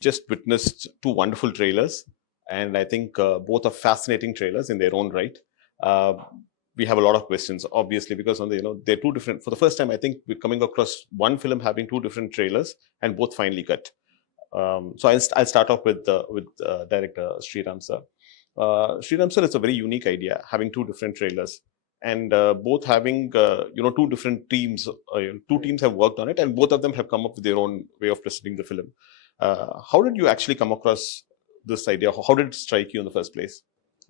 just witnessed two wonderful trailers, and I think both are fascinating trailers in their own right. Uh, we have a lot of questions, obviously, because they're two different. For the first time, I think we're coming across one film having two different trailers and both finely cut. So I'll start off with director Sriram sir. Sriram sir, it's a very unique idea having two different trailers and both having two different teams. Two teams have worked on it, and both of them have come up with their own way of presenting the film. How did you actually come across this idea? How did it strike you in the first place?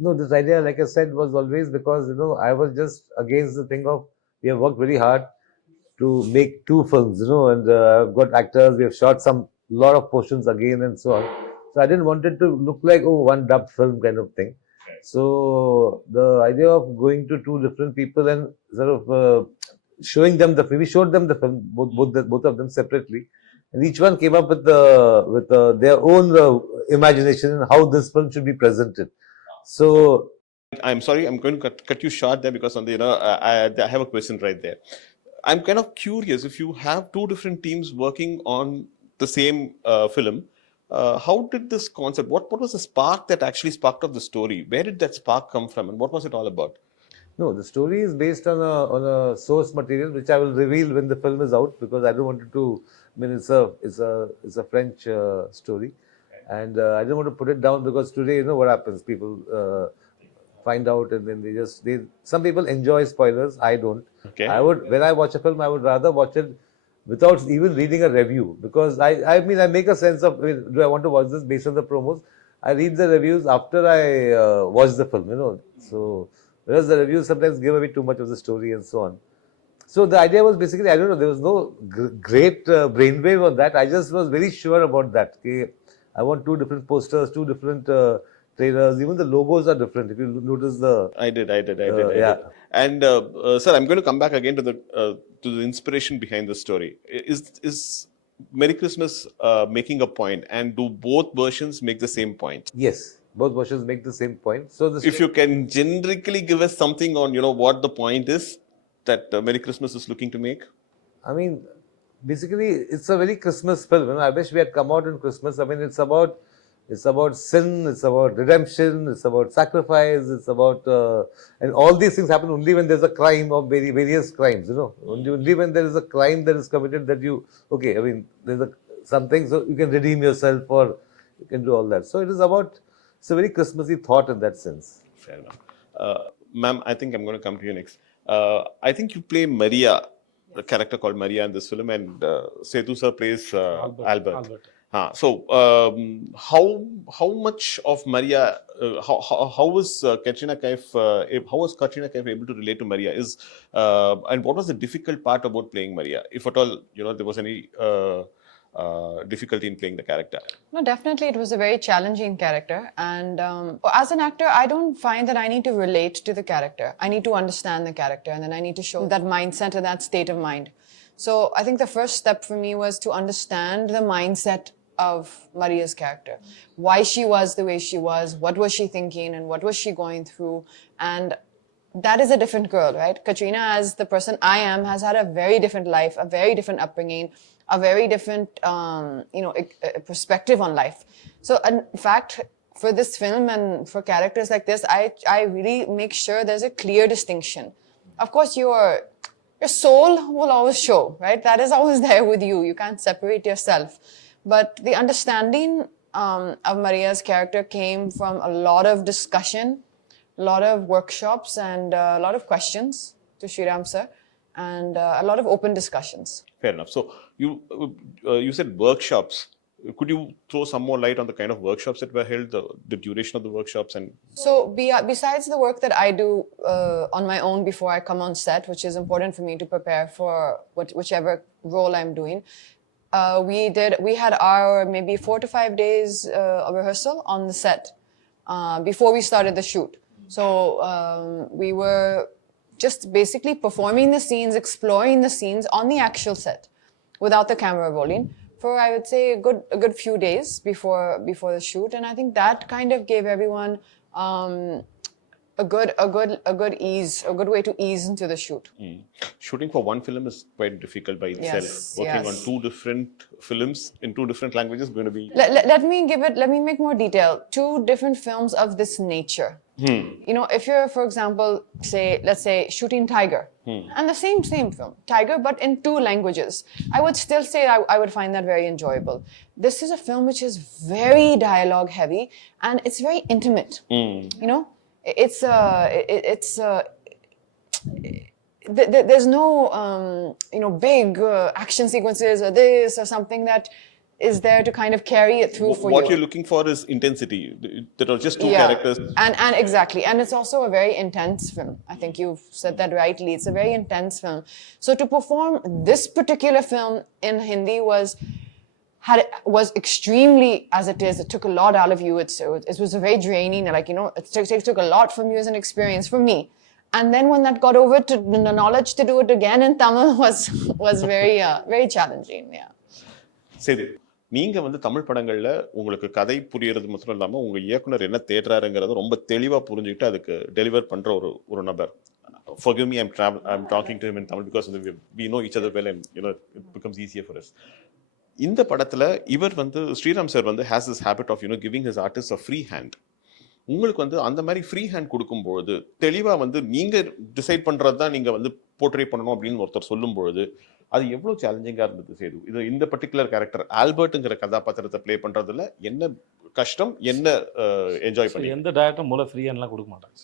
No, this idea, like I said, was always because, I was just against the thing of we have worked very hard to make two films, and I've got actors, we have shot some lot of portions again and so on. So I didn't want it to look like, one dubbed film kind of thing. So the idea of going to two different people and sort of showing them the film, we showed them the film, both of them separately, and each one came up with their own imagination and how this film should be presented. So I'm sorry, I'm going to cut you short there because I have a question right there. I'm kind of curious, if you have two different teams working on the same film, how did this concept, what was the spark that actually sparked up the story? Where did that spark come from, and what was it all about? no, the story is based on a source material which I will reveal when the film is out, because I don't want it to. I mean, it's a French story, and I don't want to put it down because today, what happens? People find out and then they. Some people enjoy spoilers. I don't. Okay. When I watch a film, I would rather watch it without even reading a review, because I mean, I make a sense of, do I want to watch this based on the promos? I read the reviews after I watch the film, so whereas the reviews sometimes give away too much of the story and so on. So the idea was basically, I don't know, there was no great brainwave on that. I just was very sure about that. Okay, I want two different posters, two different trailers. Even the logos are different. If you notice the... I did. Yeah. And sir, I'm going to come back again to the inspiration behind the story. Is Merry Christmas making a point, and do both versions make the same point? Yes, both versions make the same point. So if you can generically give us something on what the point is that Merry Christmas is looking to make. I mean, basically, it's a very Christmas film. I wish we had come out in Christmas. I mean, it's about sin, it's about redemption, it's about sacrifice, it's about and all these things happen only when there's a crime of various crimes. Only when there is a crime that is committed that there's something, so you can redeem yourself or you can do all that. So it's a very Christmassy thought in that sense. Fair enough. Ma'am, I think I'm going to come to you next. I think you play Maria, the character called Maria in this film, and Sethu sir plays Albert. So how much of Maria? How was Katrina Kaif? How was Katrina Kaif able to relate to Maria? And what was the difficult part about playing Maria, if at all there was any difficulty in playing the character? No, definitely it was a very challenging character, and as an actor, I don't find that I need to relate to the character. I need to understand the character, and then I need to show that mindset and that state of mind. So I think the first step for me was to understand the mindset of Maria's character, why she was the way she was, what was she thinking, and what was she going through. And that is a different girl, right? Katrina, as the person I am, has had a very different life, a very different upbringing, a very different, perspective on life. So in fact, for this film and for characters like this, I really make sure there's a clear distinction. Of course, your soul will always show, right? That is always there with you. You can't separate yourself. But the understanding of Maria's character came from a lot of discussion, a lot of workshops, and a lot of questions to Sriram sir, and a lot of open discussions. Fair enough. So you said workshops. Could you throw some more light on the kind of workshops that were held, the duration of the workshops? And so besides the work that I do on my own before I come on set, which is important for me to prepare for whichever role I'm doing, we had our maybe 4 to 5 days of rehearsal on the set before we started the shoot. So we were just basically performing the scenes, exploring the scenes on the actual set without the camera rolling for, I would say, a good few days before the shoot. And I think that kind of gave everyone a a good way to ease into the shoot. Shooting for one film is quite difficult by itself. Yes, Working yes. on two different films in two different languages is going to be. Let me make more detail. Two different films of this nature. You know, if you're, for example, let's say shooting Tiger, and the same film, Tiger, but in two languages, I would still say I would find that very enjoyable. This is a film which is very dialogue heavy, and it's very intimate. You know, there's no big action sequences or this or something that is there to kind of carry it through for you. What you're looking for is intensity. There are just two characters. And exactly. And it's also a very intense film. I think you've said that rightly. It's a very intense film. So to perform this particular film in Hindi was extremely, as it is, it took a lot out of you. It was a very draining, like, you know, it took a lot from you as an experience, from me. And then when that got over, to the knowledge to do it again in Tamil was very challenging. Yeah. சரி, நீங்க வந்து தமிழ் படங்கள்ல உங்களுக்கு கதை புரியறது மட்டும் இல்லாம உங்க இயக்குனர் என்ன தேடுறாருங்கிறத ரொம்ப தெளிவா புரிஞ்சுக்கிட்டு அதுக்கு டெலிவர் பண்ற ஒரு நபர். Forgive me, I'm talking to him in Tamil because we know each other well and you know it becomes easier for us. இந்த படத்துல இவர் வந்து ஸ்ரீராம் சார் வந்து has this habit of giving his artists a free hand. உங்களுக்கு வந்து அந்த மாதிரி free hand கொடுக்கும்பொழுது தெளிவா வந்து நீங்க டிசைட் பண்றது தான் நீங்க வந்து போர்ட்ரே பண்ணணும் அப்படின்னு ஒருத்தர் சொல்லும் பொழுது அது எவ்வளவு சேலஞ்சிங்கா இருந்தது சேது? இது இந்த பர்டிகுலர் கேரக்டர் ஆல்பர்ட்ங்கிற கதாபாத்திரத்தை பிளே பண்றதுல என்ன கஷ்டம், என்ன என்ஜாய் பண்ணி? எந்த டைரக்டரும் மூல ஃப்ரீ ஹேண்ட்லாம் கொடுக்க மாட்டாங்க,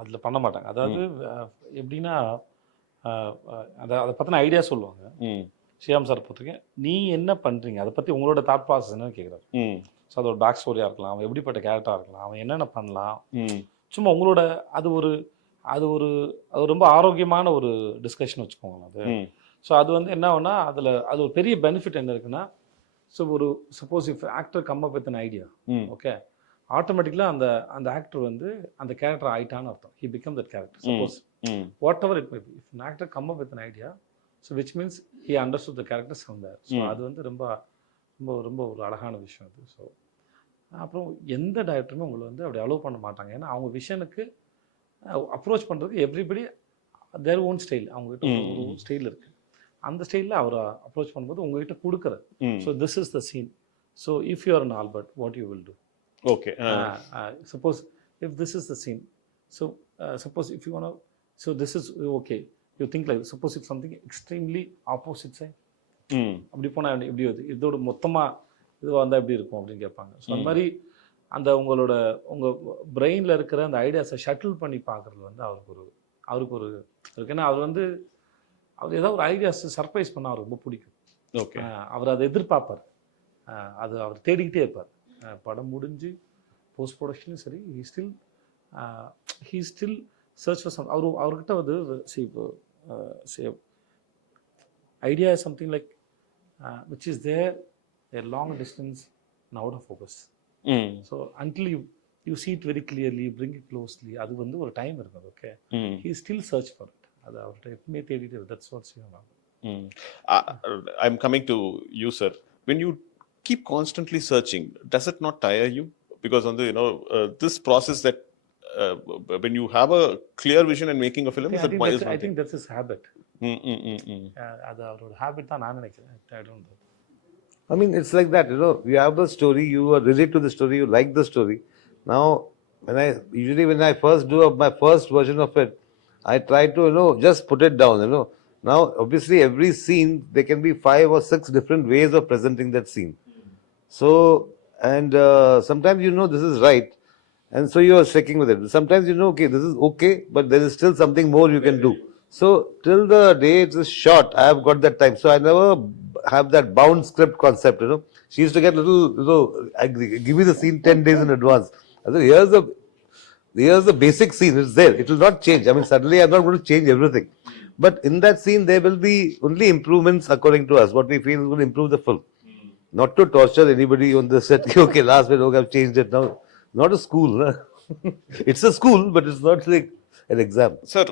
அதில் பண்ண மாட்டாங்க. அதாவது எப்படின்னா அதை பற்றின ஐடியா சொல்லுவாங்க. ஸ்ரீராம் சார் பொறுத்தவரைக்கும் நீ என்ன பண்ணுறீங்க, அதை பற்றி உங்களோட தாட் ப்ராசஸ் என்னன்னு கேட்குறாரு. ஸோ அது ஒரு பேக் ஸ்டோரியாக இருக்கலாம், அவன் எப்படிப்பட்ட கேரக்டராக இருக்கலாம், அவன் என்னென்ன பண்ணலாம், சும்மா உங்களோட அது ரொம்ப ஆரோக்கியமான ஒரு டிஸ்கஷன் வச்சுக்கோங்களேன் அது. ஸோ அது வந்து என்ன ஆகுனா அது ஒரு பெரிய பெனிஃபிட் என்ன இருக்குன்னா, so suppose if actor come up with an idea, okay, ஆட்டோமேட்டிக்கலாக அந்த ஆக்டர் வந்து அந்த கேரக்டர் ஆயிட்டான்னு அர்த்தம். He become that character. Suppose whatever it may be, if an actor come up with an idea, so which means he understood the characters from there. So அது வந்து ரொம்ப ரொம்ப ரொம்ப ஒரு அழகான விஷயம் அது. ஸோ அப்புறம் எந்த டைரக்டருமே உங்களை வந்து அப்படி அலோவ் பண்ண மாட்டாங்க. ஏன்னா அவங்க விஷனுக்கு அப்ரோச் பண்ணுறதுக்கு எவ்ரிபடி தேர் ஓன் ஸ்டைல், அவங்ககிட்ட ஒரு ஸ்டைல் இருக்குது. அந்த ஸ்டைலில் அவரை அப்ரோச் பண்ணும்போது உங்ககிட்ட கொடுக்குறது. So this is the scene. So if you are an Albert, what you will do? Okay, suppose if this is the scene, so suppose if you want, so this is okay, you think like suppose if something extremely opposite side, அப்படி போனால் எப்படி வருது, இதோட மொத்தமாக இதுவாக வந்தால் எப்படி இருக்கும் அப்படின்னு கேட்பாங்க. ஸோ அந்த மாதிரி உங்கள் பிரெயினில் இருக்கிற அந்த ஐடியாஸை ஷட்டில் பண்ணி பார்க்குறது வந்து அவருக்கு ஒரு ஏன்னா அவர் ஏதாவது ஒரு ஐடியாஸ் சர்ப்ரைஸ் பண்ணால் அவருக்கு ரொம்ப பிடிக்கும். ஓகே, அவர் அதை எதிர்பார்ப்பார், அவர் தேடிக்கிட்டே இருப்பார். படம் முடிஞ்சு போஸ்ட் ப்ரொடக்ஷனும் சரி, he still search for some. அவர்கிட்ட வந்து idea is something like which is there a long distance and out of focus. So until you see it very clearly, bring it closely, அது வந்து ஒரு டைம் இருக்குது. Okay, he still search for it. அது அவர்கிட்ட எப்பவுமே தேடிட்டு, that's what's going on. I'm coming to you, sir. When you keep constantly searching, does it not tire you? Because this process that when you have a clear vision and making a film, I think that's his habit. அது அவரோட habit தான் நான் நினைக்கிறேன். I don't know. I mean, it's like that, you have a story, you are related to the story, you like the story. Now, when I first do my first version of it, I try to, just put it down, Now, obviously, every scene, there can be 5 or 6 different ways of presenting that scene. So, and sometimes this is right, and so you are sticking with it. Sometimes okay, this is okay, but there is still something more you can do. So till the day it is shot, I have got that time. So I never have that bound script concept. She used to get little. I give you the scene 10 days in advance. I said, here's the basic scene. It's there. It will not change. I mean, suddenly I'm not going to change everything. But in that scene, there will be only improvements according to us. What we feel is going to improve the film. Not to torture anybody on the set. Okay, last minute, okay, I've changed it now. Not a school. It's a school, but it's not like an exam. Sir,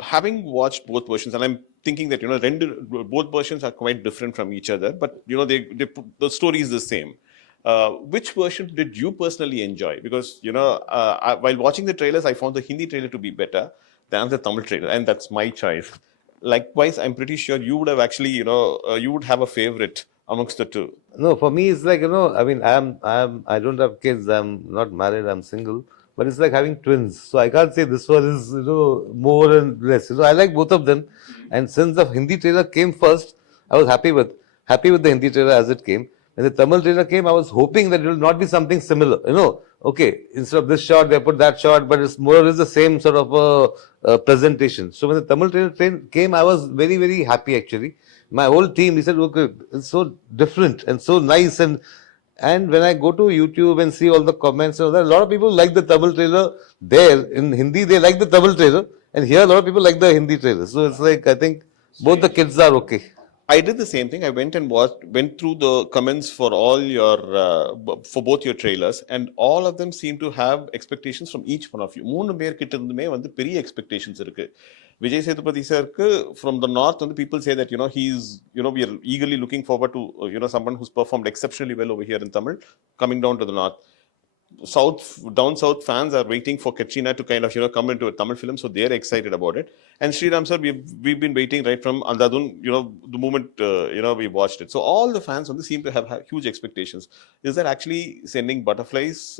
having watched both versions, and I'm thinking that both versions are quite different from each other, but the story is the same. which version did you personally enjoy? Because while watching the trailers, I found the Hindi trailer to be better than the Tamil trailer, and that's my choice. Likewise, I'm pretty sure you would have actually, you would have a favorite amongst the two. No, for me, it's like, I mean, I don't have kids. I'm not married. I'm single. But it's like having twins. So I can't say this one is, more and less. I like both of them. And since the Hindi trailer came first, I was happy with the Hindi trailer as it came. When the Tamil trailer came, I was hoping that it will not be something similar. Okay, instead of this shot, they put that shot, but it's more or less the same sort of presentation. So when the Tamil trailer came, I was very, very happy actually. My whole team, he said, okay, it's so different and so nice. And when I go to YouTube and see all the comments, a lot of people like the Tamil trailer there. In Hindi, they like the Tamil trailer. And here, a lot of people like the Hindi trailer. So it's like, I think both the kids are okay. I did the same thing. I went and went through the comments for all your, for both your trailers, and all of them seem to have expectations from each one of you. மூணு பேர் கிட்ட இருந்துமே வந்து பெரிய expectations இருக்கு. Vijay Sethupathi sir, from the north, and the people say that, he's, we are eagerly looking forward to, someone who's performed exceptionally well over here in Tamil, coming down to the north. Down south fans are waiting for Katrina to kind of, come into a Tamil film, so they're excited about it. And Sriram sir, we've been waiting right from andhadhoon, the moment, we watched it. So all the fans seem to have huge expectations. Is that actually sending butterflies,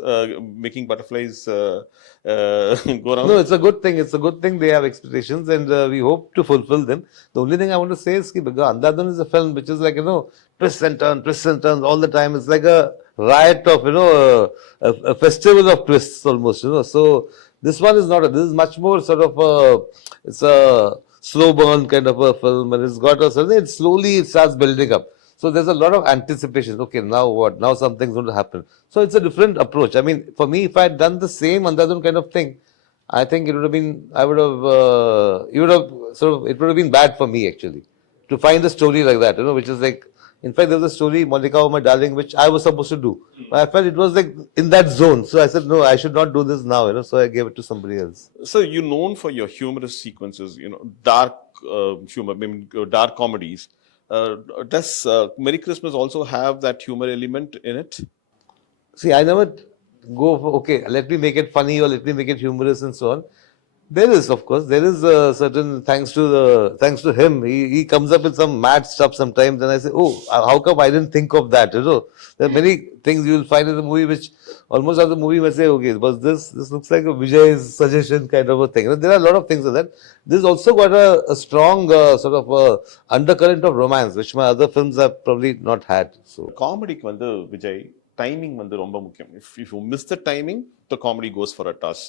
making butterflies go around? No, it's a good thing. It's a good thing they have expectations, and we hope to fulfill them. The only thing I want to say is because andhadhoon is a film which is like, twists and turns all the time. It's like a riot of, a festival of twists almost, So this one is not, this is much more sort of it's a slow burn kind of a film, and it's got a certain, it starts building up. So there's a lot of anticipation. Okay, now what? Now something's going to happen. So it's a different approach. I mean, for me, if I had done the same andhadhoon kind of thing, I think it would have been, it would have been bad for me actually, to find a story like that, which is like, in fact, there was a story, Monica, oh my darling, which I was supposed to do. But I felt it was like in that zone. So I said, no, I should not do this now, So I gave it to somebody else. So you're known for your humorous sequences, dark humor, dark comedies. Does Merry Christmas also have that humor element in it? See, I never go for, okay, let me make it funny or let me make it humorous and so on. There is, of course, there is a certain, thanks to him, he comes up with some mad stuff sometimes, and I say, oh, how come I didn't think of that, There are many things you will find in the movie which almost as the movie may say, okay, was this looks like a Vijay's suggestion kind of a thing. There are a lot of things like that. This also got a strong sort of undercurrent of romance, which my other films have probably not had. So Comedy வந்து Vijay, timing வந்து ரொம்ப முக்கியம். If you miss the timing, the comedy goes for a toss.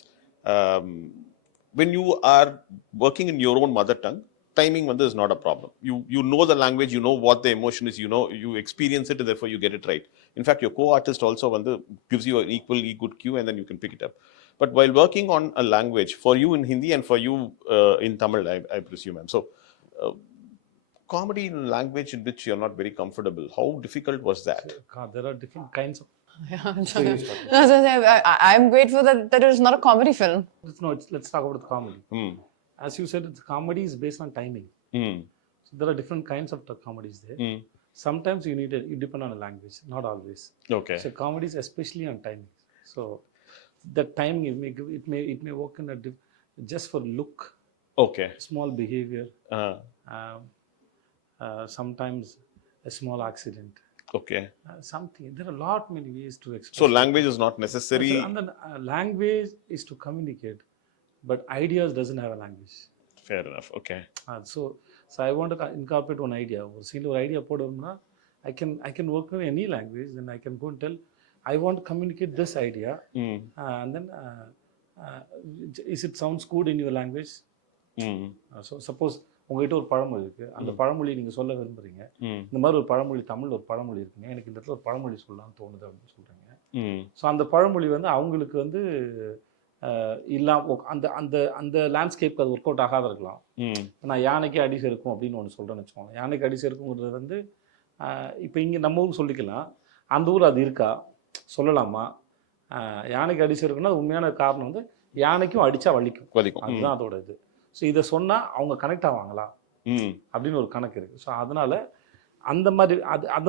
When you are working in your own mother tongue, timing is not a problem. You know the language, you know what the emotion is, you experience it, and therefore you get it right. In fact, your co-artist also gives you an equally good cue, and then you can pick it up. But while working on a language, for you in Hindi and for you in Tamil, I presume, so comedy in language in which you're not very comfortable, how difficult was that? There are different kinds of. I'm grateful that it is not a comedy film. Let's talk about the comedy. As you said, the comedy is based on timing. So there are different kinds of comedies there. Sometimes you depend on a language, not always. Okay. So comedies especially on timing. So the timing it may work in just for look. Okay. Small behavior. Sometimes a small accident. Okay. Something. There are many ways to express. So language is not necessary. And then language is to communicate, but ideas doesn't have a language. Fair enough. Okay. So I want to incorporate one idea. Or scene or idea podumna, I can work with any language. Then I can go and tell, I want to communicate this idea, and then is it sounds good in your language? So suppose உங்ககிட்ட ஒரு பழமொழி இருக்குது, அந்த பழமொழி நீங்கள் சொல்ல விரும்புகிறீங்க, இந்த மாதிரி ஒரு பழமொழி, தமிழ் ஒரு பழமொழி இருக்குங்க, எனக்கு இந்த இடத்துல ஒரு பழமொழி சொல்லலாம்னு தோணுது அப்படின்னு சொல்கிறீங்க. ஸோ அந்த பழமொழி அவங்களுக்கு அந்த அந்த அந்த லேண்ட்ஸ்கேப்க்கு அது ஒர்க் அவுட் ஆகாத இருக்கலாம். நான் யானைக்கு அடி செருக்கும் அப்படின்னு ஒன்று சொல்கிறேன்னு வச்சுக்கோங்க. யானைக்கு அடி செருக்குங்கிறது இப்போ இங்கே நம்ம ஊருக்கு சொல்லிக்கலாம், அந்த ஊர் அது இருக்கா சொல்லலாமா? யானைக்கு அடி செருக்குன்னா அது உண்மையான காரணம் யானைக்கும் அடித்தா வலிக்கும், அதுதான் அதோட இது. ஸோ இதை சொன்னால் அவங்க கனெக்ட் ஆவாங்களா அப்படின்னு ஒரு கணக்கு இருக்குது. ஸோ அதனால் அந்த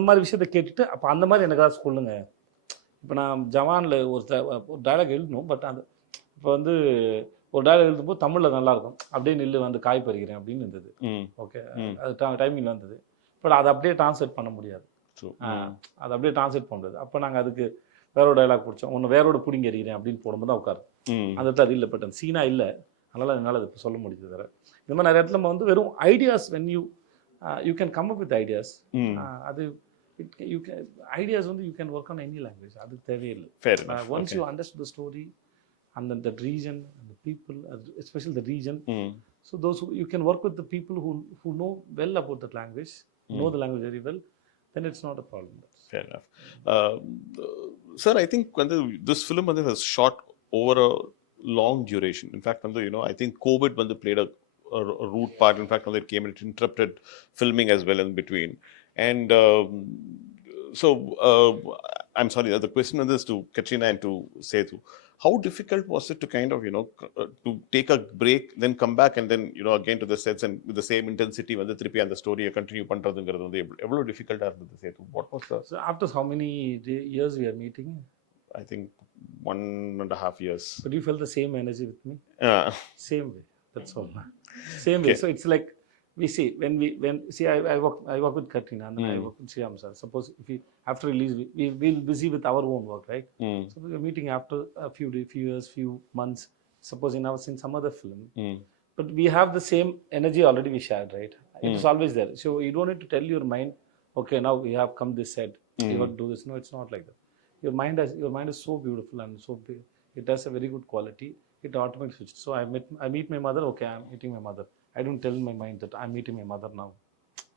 மாதிரி விஷயத்தை கேட்டுட்டு அப்போ அந்த மாதிரி எனக்காவது சொல்லுங்க இப்போ நான் ஜவானில் ஒரு டயலாக் எழுதணும், பட் அது இப்போ வந்து ஒரு டயலாக் எழுதும்போது தமிழில் நல்லாயிருக்கும், அப்படியே நில்லு வந்து காய் பறிக்கிறேன் அப்படின்னு இருந்தது. ஓகே, அது டைமிங் வந்தது. பட் அதை அப்படியே டிரான்ஸ்லேட் பண்ண முடியாது. அதை அப்படியே டிரான்ஸ்லேட் பண்ண முடியாது. அப்போ நாங்கள் அதுக்கு வேறோட டைலாக் பிடிச்சோம். ஒன்று வேறோட பிடிங்க எறிகிறேன் அப்படின்னு போடும்போது தான் உட்காரு. அந்த இடத்துல அது இல்லை, பட் அந்த சீனா இல்லை, அதனால் என்னால் அது இப்போ சொல்ல முடியுது. வேறு இந்த மாதிரி நிறைய இடத்துல நம்ம வந்து வெறும் ideas, when you can come up with ideas. அது ஐடியாஸ் வந்து you can work on any language, அது தேவையில்லை. Once you understand the story and then the region and the people, especially the region, so those who you can work with the people who know well about that language, know the language very well, then it's not a problem. Fair enough. Sir, I think when this film was shot over a long duration. In fact, I think COVID played a root part. In fact, it came and it interrupted filming as well in between. And so I'm sorry, the question is to Katrina and to Sethu. How difficult was it to kind of, to take a break, then come back and then, again to the sets and with the same intensity, when the trippy and the story continue பண்றதுங்கிறது எவ்வளவு difficult-ஆ இருந்தது Setu? What was the... So after how many years we are meeting? I think 1.5 years. But you felt the same energy with me? Same way, that's all. Same way. Okay. So it's like, we see, I work with Katrina and then I work with Sriram sir. Suppose if we, after release, we'll busy with our own work, right? So we are meeting after a few years, few months, suppose in some other film. But we have the same energy already we shared, right? It's always there. So you don't need to tell your mind, okay, now we have come this set, you have to do this. No, it's not like that. Your mind is so beautiful and so big. It has a very good quality. It automatically switches. So I meet my mother, okay, I'm meeting my mother. I don't tell my mind that I'm meeting my mother now.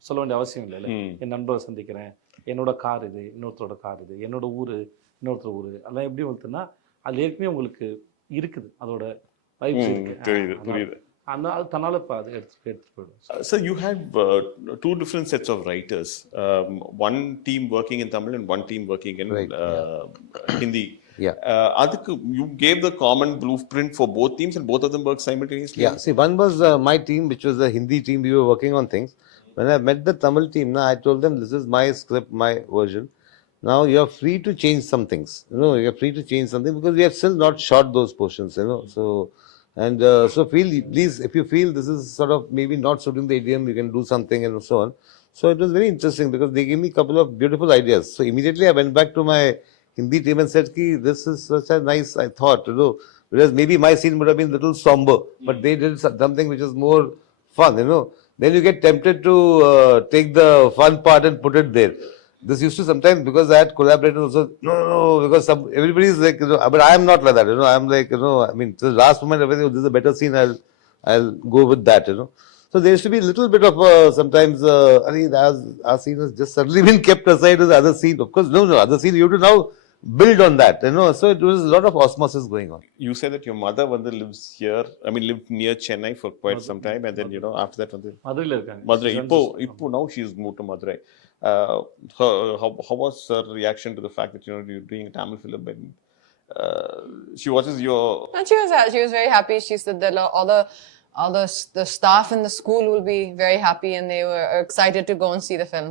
சொல்ல வேண்டிய அவசியம் இல்லை. என் நண்பரை சந்திக்கிறேன், என்னோட car இது, இன்னொருத்தரோட car இது, என்னோட ஊர், இன்னொருத்தர் ஊர், அதெல்லாம் எப்படி வந்துன்னா அது ஏற்கனவே உங்களுக்கு இருக்குது, அதோட வைப்ஸ் இருக்கு. அந்த அது தன்னால இப்போ அது எடுத்துட்டு போயிடும். So you had two different sets of writers, one team working in Tamil and one team working in Hindi. Yeah. You gave the common blueprint for both teams and both of them worked simultaneously? Yeah, see, one was my team, which was the Hindi team. We were working on things. When I met the Tamil team, I told them, this is my script, my version. Now you are free to change some things. You are free to change something because we have still not shot those portions, So, and so please, if you feel this is sort of maybe not suiting the idiom, you can do something and so on. So it was very interesting because they gave me a couple of beautiful ideas. So immediately I went back to my Hindi team and said, this is such a nice, I thought, whereas maybe my scene would have been a little somber, but they did something which is more fun, Then you get tempted to take the fun part and put it there. This used to sometimes, because I had collaborators also, no, because everybody is like, but I am not like that, I'm like, I mean, to the last moment, this is a better scene, I'll go with that, So there used to be a little bit of sometimes, our scene has just suddenly been kept aside to the other scene. Of course, no, other scene, you have to now build on that, So it was a lot of osmosis going on. You said that your mother lives here, lived near Chennai for quite some time, and then, after that, மதுரையில் இருக்காங்க. Madurai. Now she's moved to Madurai. How was her reaction to the fact that, you're doing a Tamil film and she watches your... And she was very happy. She said that all the staff in the school will be very happy and they were excited to go and see the film.